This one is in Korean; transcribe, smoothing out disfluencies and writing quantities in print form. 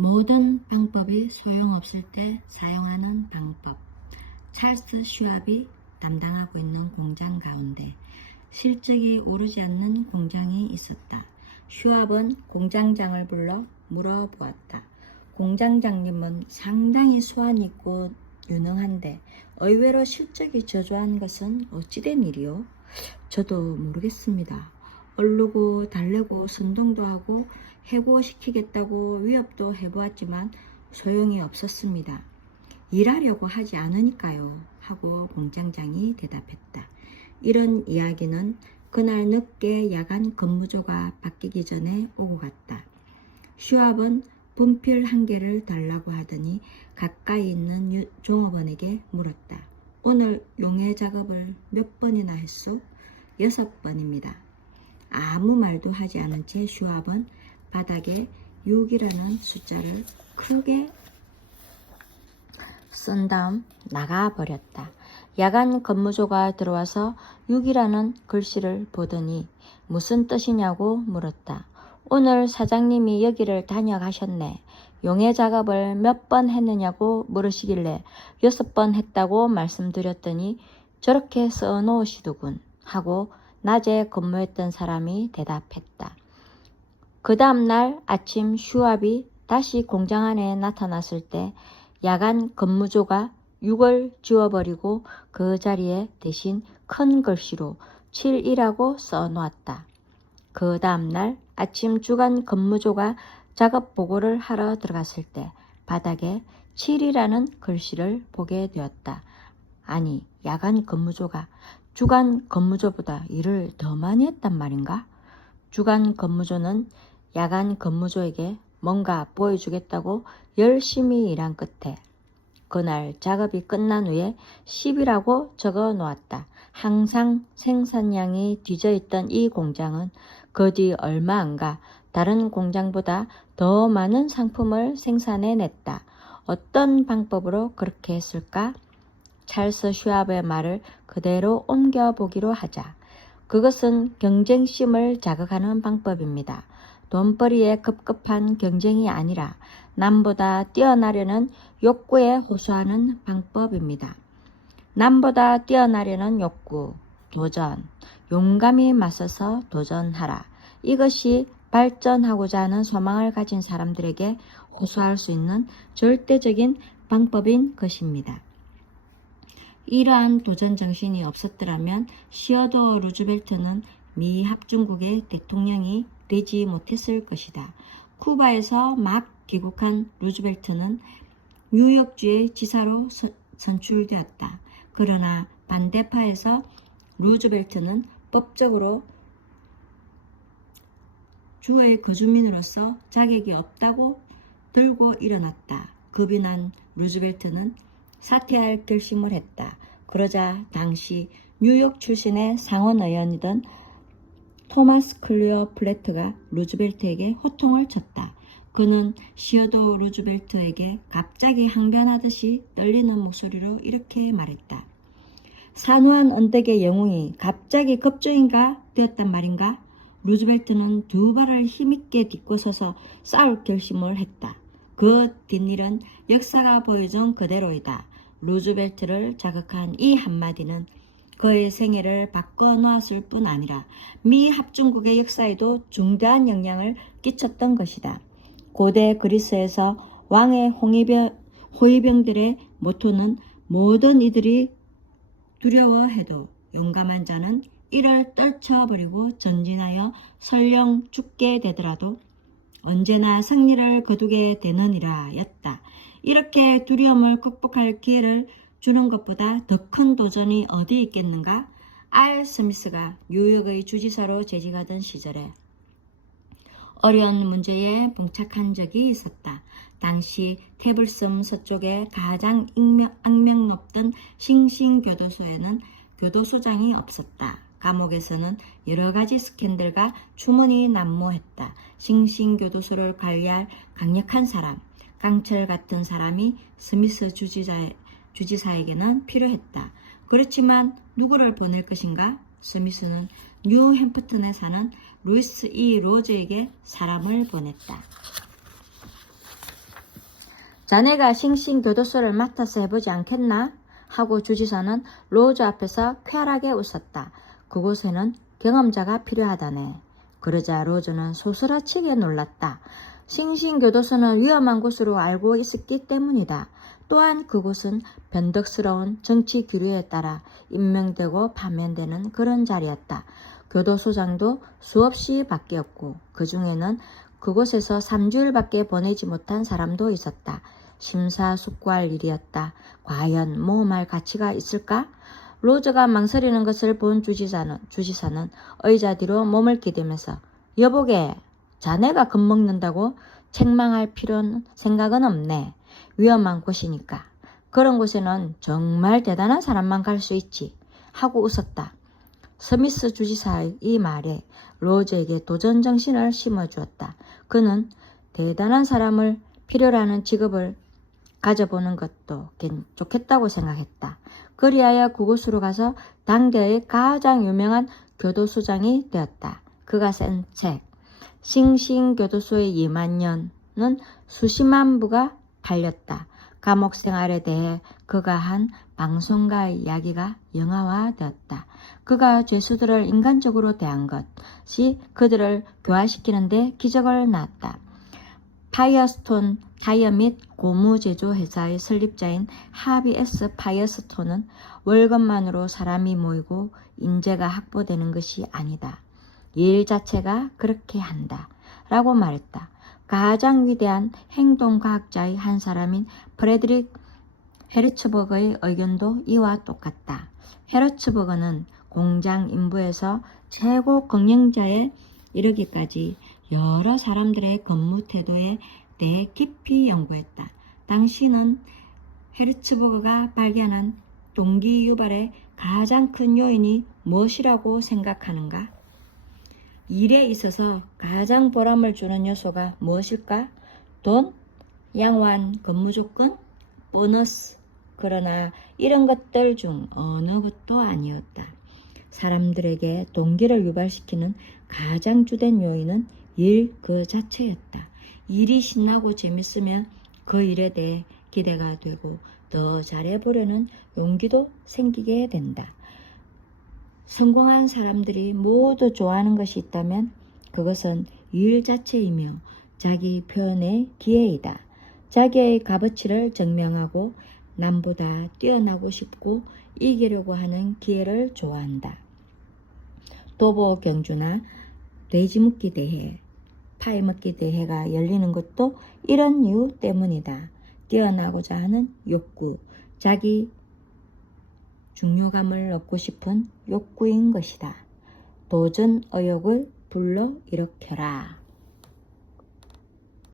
모든 방법이 소용없을 때 사용하는 방법. 찰스 슈왑이 담당하고 있는 공장 가운데 실적이 오르지 않는 공장이 있었다. 슈왑은 공장장을 불러 물어보았다. 공장장님은 상당히 소환이 있고 유능한데 의외로 실적이 저조한 것은 어찌된 일이요? 저도 모르겠습니다. 얼르고 달래고 선동도 하고 해고시키겠다고 위협도 해보았지만 소용이 없었습니다. 일하려고 하지 않으니까요. 하고 공장장이 대답했다. 이런 이야기는 그날 늦게 야간 근무조가 바뀌기 전에 오고 갔다. 슈왑은 분필 한 개를 달라고 하더니 가까이 있는 종업원에게 물었다. 오늘 용해 작업을 몇 번이나 했소? 6번입니다. 아무 말도 하지 않은 채 슈왑은 바닥에 6이라는 숫자를 크게 쓴 다음 나가버렸다. 야간 근무조가 들어와서 6이라는 글씨를 보더니 무슨 뜻이냐고 물었다. 오늘 사장님이 여기를 다녀가셨네. 용해 작업을 몇 번 했느냐고 물으시길래 6번 했다고 말씀드렸더니 저렇게 써놓으시더군 하고 낮에 근무했던 사람이 대답했다. 그 다음날 아침 슈왑이 다시 공장 안에 나타났을 때 야간 근무조가 6을 지워버리고 그 자리에 대신 큰 글씨로 7이라고 써놓았다. 그 다음날 아침 주간 근무조가 작업 보고를 하러 들어갔을 때 바닥에 7이라는 글씨를 보게 되었다. 아니, 야간 근무조가 주간 근무조보다 일을 더 많이 했단 말인가? 주간 근무조는 야간 근무조에게 뭔가 보여주겠다고 열심히 일한 끝에 그날 작업이 끝난 후에 10이라고 적어 놓았다. 항상 생산량이 뒤져있던 이 공장은 그 뒤 얼마 안 가 다른 공장보다 더 많은 상품을 생산해냈다. 어떤 방법으로 그렇게 했을까? 찰스 슈왑의 말을 그대로 옮겨보기로 하자. 그것은 경쟁심을 자극하는 방법입니다. 돈벌이에 급급한 경쟁이 아니라 남보다 뛰어나려는 욕구에 호소하는 방법입니다. 남보다 뛰어나려는 욕구, 도전, 용감히 맞서서 도전하라. 이것이 발전하고자 하는 소망을 가진 사람들에게 호소할 수 있는 절대적인 방법인 것입니다. 이러한 도전 정신이 없었더라면 시어도어 루즈벨트는 미 합중국의 대통령이 되지 못했을 것이다. 쿠바에서 막 귀국한 루즈벨트는 뉴욕주의 지사로 선출되었다. 그러나 반대파에서 루즈벨트는 법적으로 주의 거주민으로서 자격이 없다고 들고 일어났다. 겁이 난 루즈벨트는 사퇴할 결심을 했다. 그러자 당시 뉴욕 출신의 상원의원이던 토마스 클리어 플래트가 루즈벨트에게 호통을 쳤다. 그는 시어도 루즈벨트에게 갑자기 항변하듯이 떨리는 목소리로 이렇게 말했다. 산후한 언덕의 영웅이 갑자기 급조인가 되었단 말인가? 루즈벨트는 두 발을 힘있게 딛고 서서 싸울 결심을 했다. 그 뒷일은 역사가 보여준 그대로이다. 루즈벨트를 자극한 이 한마디는 그의 생애를 바꿔놓았을 뿐 아니라 미 합중국의 역사에도 중대한 영향을 끼쳤던 것이다. 고대 그리스에서 왕의 호위병들의 모토는 모든 이들이 두려워해도 용감한 자는 이를 떨쳐버리고 전진하여 설령 죽게 되더라도 언제나 승리를 거두게 되느니라 였다. 이렇게 두려움을 극복할 기회를 주는 것보다 더 큰 도전이 어디 있겠는가? 알 스미스가 뉴욕의 주지사로 재직하던 시절에 어려운 문제에 봉착한 적이 있었다. 당시 테블섬 서쪽에 가장 악명 높던 싱싱교도소에는 교도소장이 없었다. 감옥에서는 여러 가지 스캔들과 추문이 난무했다. 싱싱교도소를 관리할 강력한 사람, 강철 같은 사람이 스미스 주지사에게는 필요했다. 그렇지만 누구를 보낼 것인가? 스미스는 뉴햄프턴에 사는 루이스 E. 로즈에게 사람을 보냈다. 자네가 싱싱교도소를 맡아서 해보지 않겠나? 하고 주지사는 로즈 앞에서 쾌활하게 웃었다. 그곳에는 경험자가 필요하다네. 그러자 로즈는 소스라치게 놀랐다. 싱싱교도소는 위험한 곳으로 알고 있었기 때문이다. 또한 그곳은 변덕스러운 정치 기류에 따라 임명되고 파면되는 그런 자리였다. 교도소장도 수없이 바뀌었고 그 중에는 그곳에서 3주일밖에 보내지 못한 사람도 있었다. 심사숙고할 일이었다. 과연 모험할 가치가 있을까? 로즈가 망설이는 것을 본 주지사는 의자 뒤로 몸을 기대면서 여보게, 자네가 겁먹는다고 책망할 생각은 없네. 위험한 곳이니까. 그런 곳에는 정말 대단한 사람만 갈 수 있지. 하고 웃었다. 스미스 주지사의 이 말에 로즈에게 도전 정신을 심어주었다. 그는 대단한 사람을 필요로 하는 직업을 가져보는 것도 좋겠다고 생각했다. 그리하여 그곳으로 가서 당대의 가장 유명한 교도소장이 되었다. 그가 쓴 책, 싱싱교도소의 2만년은 수십만 부가 팔렸다. 감옥 생활에 대해 그가 한 방송가의 이야기가 영화화되었다. 그가 죄수들을 인간적으로 대한 것이 그들을 교화시키는 데 기적을 낳았다. 파이어스톤 타이어 및 고무 제조 회사의 설립자인 하비 S. 파이어스톤은 월급만으로 사람이 모이고 인재가 확보되는 것이 아니다. 일 자체가 그렇게 한다. 라고 말했다. 가장 위대한 행동과학자의 한 사람인 프레드릭 헤르츠버그의 의견도 이와 똑같다. 헤르츠버그는 공장 인부에서 최고 경영자에 이르기까지 여러 사람들의 근무 태도에 대해 깊이 연구했다. 당신은 헤르츠버그가 발견한 동기 유발의 가장 큰 요인이 무엇이라고 생각하는가? 일에 있어서 가장 보람을 주는 요소가 무엇일까? 돈? 양호한 근무 조건? 보너스? 그러나 이런 것들 중 어느 것도 아니었다. 사람들에게 동기를 유발시키는 가장 주된 요인은 일 그 자체였다. 일이 신나고 재밌으면 그 일에 대해 기대가 되고 더 잘해보려는 용기도 생기게 된다. 성공한 사람들이 모두 좋아하는 것이 있다면 그것은 일 자체이며 자기 표현의 기회이다. 자기의 값어치를 증명하고 남보다 뛰어나고 싶고 이기려고 하는 기회를 좋아한다. 도보 경주나 돼지 묶기 대회, 파이 먹기 대회가 열리는 것도 이런 이유 때문이다. 뛰어나고자 하는 욕구, 자기 중요감을 얻고 싶은 욕구인 것이다. 도전 의욕을 불러일으켜라.